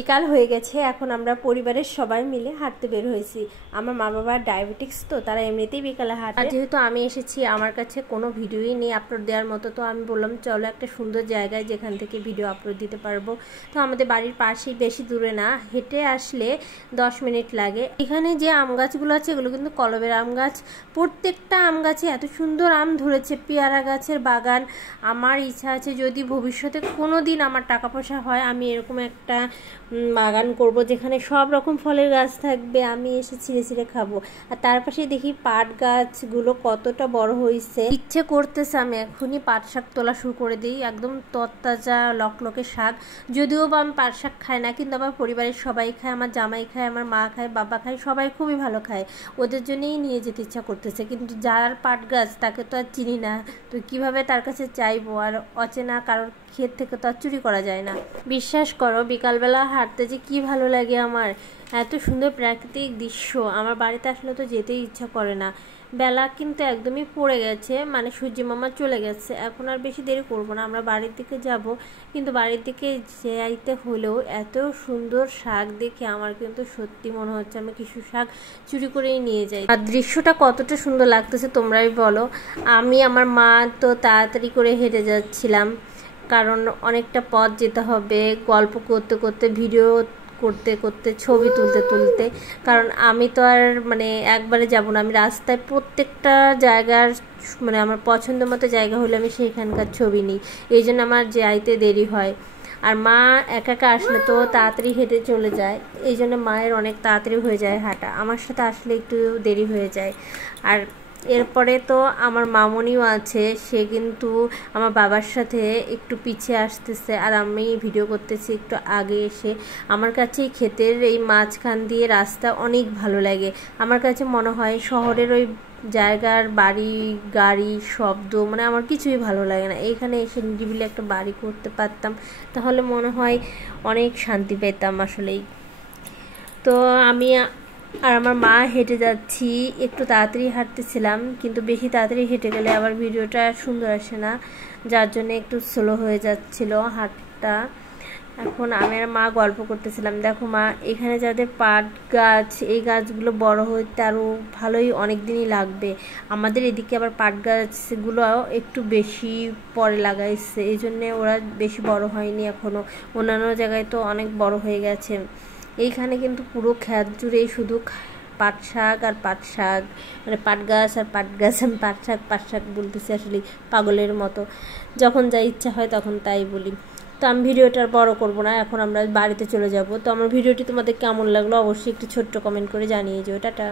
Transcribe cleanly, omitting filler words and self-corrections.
বিকাল হয়ে গেছে, এখন আমরা পরিবারের সবাই মিলে হাঁটতে বের হয়েছি। আমার মা বাবার ডায়াবেটিক্স, তো তারা এমনিতেই বিকালে হাঁটে। আর যেহেতু আমি এসেছি, আমার কাছে কোনো ভিডিওই নেই আপলোড দেওয়ার মতো, তো আমি বললাম চলো একটা সুন্দর জায়গায় যেখান থেকে ভিডিও আপলোড দিতে পারবো। তো আমাদের বাড়ির পাশেই, বেশি দূরে না, হেঁটে আসলে 10 মিনিট লাগে। এখানে যে আম গাছগুলো আছে এগুলো কিন্তু কলমের আম গাছ। প্রত্যেকটা আম গাছে এত সুন্দর আম ধরেছে, পেয়ারা গাছের বাগান। আমার ইচ্ছা আছে যদি ভবিষ্যতে কোনো দিন আমার টাকা পয়সা হয়, আমি এরকম একটা বাগান করব যেখানে সব রকম ফলের গাছ থাকবে, আমি এসে ছিঁড়ে ছিঁড়ে খাবো। আর তার পাশে দেখি পাট গাছগুলো কতটা বড় হয়েছে, ইচ্ছে করতেছে আমি এখনই পাট শাক তোলা শুরু করে দিই। একদম তরতাজা লকলকে শাক। যদিও বা আমি পাট শাক খাই না, কিন্তু আমার পরিবারের সবাই খায়, আমার জামাই খায়, আমার মা খায়, বাবা খায়, সবাই খুবই ভালো খায়। ওদের জন্যই নিয়ে যেতে ইচ্ছা করতেছে, কিন্তু যার পাট গাছ তাকে তো আর চিনি না, তো কিভাবে তার কাছে চাইবো? আর অচেনা কারোর ক্ষেত থেকে তো আর চুরি করা যায় না। বিশ্বাস করো, বিকালবেলা হাঁটতে যে কি ভালো লাগে আমার। এত সুন্দর প্রাকৃতিক দৃশ্য, আমার বাড়িতে আসলে তো যেতেই ইচ্ছা করে না। বেলা কিন্তু একদমই পড়ে গেছে, মানে সূর্য মামা চলে গেছে। এখন আর বেশি দেরি করব না, আমরা বাড়ির দিকে যাব। কিন্তু বাড়ির দিকে যাইতে হলেও এত সুন্দর শাক দেখে আমার কিন্তু সত্যি মনে হচ্ছে আমি কিছু শাক চুরি করেই নিয়ে যাই। আর দৃশ্যটা কতটা সুন্দর লাগতেছে তোমরাই বলো। আমি আমার মা তো তাড়াতাড়ি করে হেঁটে যাচ্ছিলাম, কারণ অনেকটা পথ যেতে হবে, গল্প করতে করতে, ভিডিও করতে করতে, ছবি তুলতে তুলতে। কারণ আমি তো আর মানে একবারে যাব না, আমি রাস্তায় প্রত্যেকটা জায়গার মানে আমার পছন্দ মতো জায়গা হলে আমি সেইখানকার ছবি নিই, এই জন্য আমার যাইতে দেরি হয়। আর মা একা একা আসলে তো তাড়াতাড়ি হেঁটে চলে যায়, এই জন্য মায়ের অনেক তাড়াতাড়ি হয়ে যায় হাঁটা, আমার সাথে আসলে একটু দেরি হয়ে যায়। আর এরপরে তো আমার মামনিও আছে, সে কিন্তু আমার বাবার সাথে একটু পিছিয়ে আসতেছে, আর আমি ভিডিও করতেছি একটু আগে এসে। আমার কাছে এই ক্ষেতের এই মাঝখান দিয়ে রাস্তা অনেক ভালো লাগে। আমার কাছে মনে হয় শহরের ওই জায়গার বাড়ি, গাড়ি, শব্দ, মানে আমার কিছুই ভালো লাগে না। এইখানে এসে নিরিবিলি একটা বাড়ি করতে পারতাম, তাহলে মনে হয় অনেক শান্তি পেতাম আসলেই। তো আমি আর আমার মা হেঁটে যাচ্ছি, একটু তাড়াতাড়ি হাঁটতেছিলাম, কিন্তু বেশি তাড়াতাড়ি হেঁটে গেলে আবার ভিডিওটা সুন্দর আসে না, যার জন্য একটু স্লো হয়ে যাচ্ছিল হাঁটটা। এখন আমি আর মা গল্প করতেছিলাম, দেখো মা, এখানে যাদের পাট গাছ, এই গাছগুলো বড় হতে আরও ভালোই অনেক দিনই লাগবে। আমাদের এদিকে আবার পাট গাছগুলো একটু বেশি পরে লাগাইছে, এই জন্যে ওরা বেশি বড় হয়নি এখনও। অন্যান্য জায়গায় তো অনেক বড় হয়ে গেছে। এইখানে কিন্তু পুরো ক্ষেত জুড়েই শুধু পাট শাক আর পাট শাক, মানে পাট গাছ আর পাট গাছ। আমি পাট শাক বলতেছি আসলে পাগলের মতো, যখন যা ইচ্ছা হয় তখন তাই বলি। তো আমি ভিডিওটা আর বড় করবো না, এখন আমরা বাড়িতে চলে যাব। তো আমার ভিডিওটি তোমাদের কেমন লাগলো অবশ্যই একটু ছোট্ট কমেন্ট করে জানিয়ে যেও। টাটা।